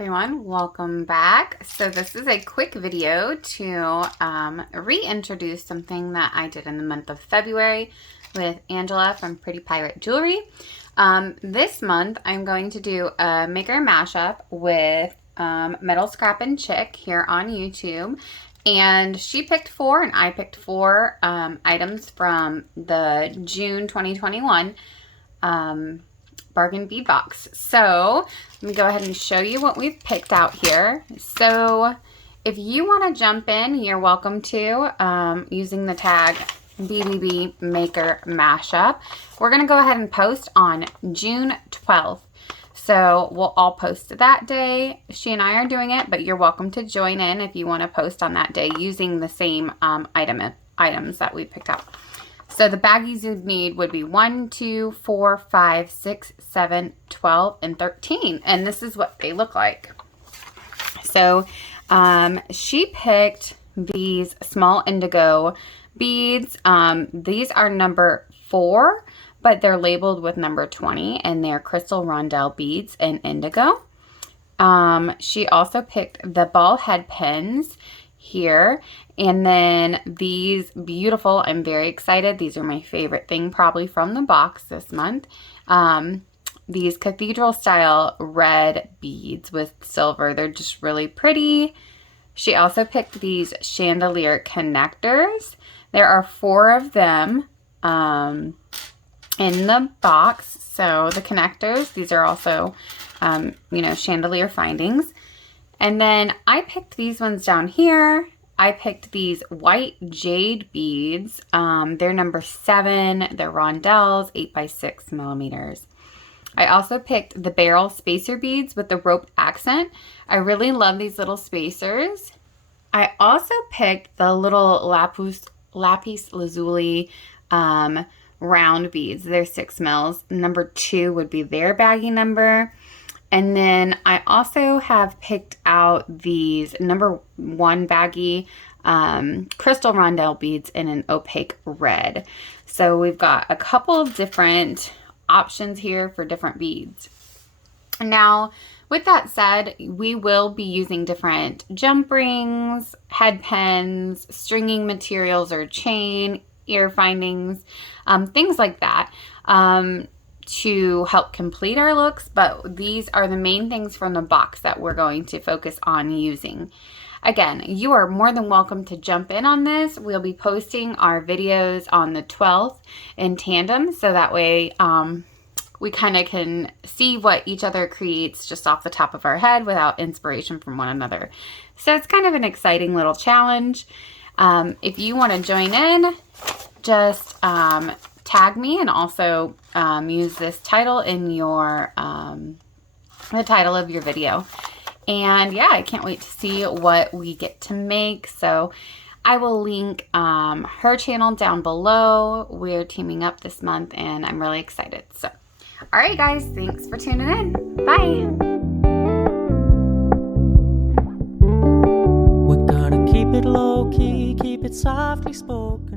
everyone, welcome back. So this is a quick video to reintroduce something that I did in the month of February with Angela from Pretty Pirate Jewelry. This month I'm going to do a maker mashup with Metal Scrap and Chick here on YouTube. And she picked 4 and I picked 4 items from the June 2021 bargain bead box. So let me go ahead and show you what we've picked out here. So if you want to jump in, you're welcome to using the tag BBB Maker Mashup. We're going to go ahead and post on June 12th. So we'll all post that day. She and I are doing it, but you're welcome to join in if you want to post on that day using the same items that we picked out. So the baggies you'd need would be 1, 2, 4, 5, 6, 7, 12, and 13. And this is what they look like. So she picked these small indigo beads. These are number 4, but they're labeled with number 20, and they're crystal rondelle beads in indigo. She also picked the ball head pins here, and then these beautiful, I'm very excited, these are my favorite thing probably from the box this month, these cathedral style red beads with silver. They're just really pretty. She also picked these chandelier connectors. There are 4 of them in the box. So the connectors, these are also chandelier findings. And then I picked these ones down here. I picked these white jade beads. They're number 7. They're rondelles, 8 by 6 millimeters. I also picked the barrel spacer beads with the rope accent. I really love these little spacers. I also picked the little lapis lazuli round beads. They're 6 mils. Number 2 would be their baggie number. And then I also have picked out these number 1 baggie crystal rondelle beads in an opaque red. So we've got a couple of different options here for different beads. Now, with that said, we will be using different jump rings, head pins, stringing materials or chain, ear findings, things like that. To help complete our looks, but these are the main things from the box that we're going to focus on using. Again, you are more than welcome to jump in on this. We'll be posting our videos on the 12th in tandem, so that way we kind of can see what each other creates just off the top of our head without inspiration from one another. So it's kind of an exciting little challenge. If you want to join in, just tag me and also use this title in your the title of your video. And yeah, I can't wait to see what we get to make. So I will link her channel down below. We're teaming up this month and I'm really excited. So all right guys, thanks for tuning in. Bye. We're gonna keep it low key, keep it softly spoken.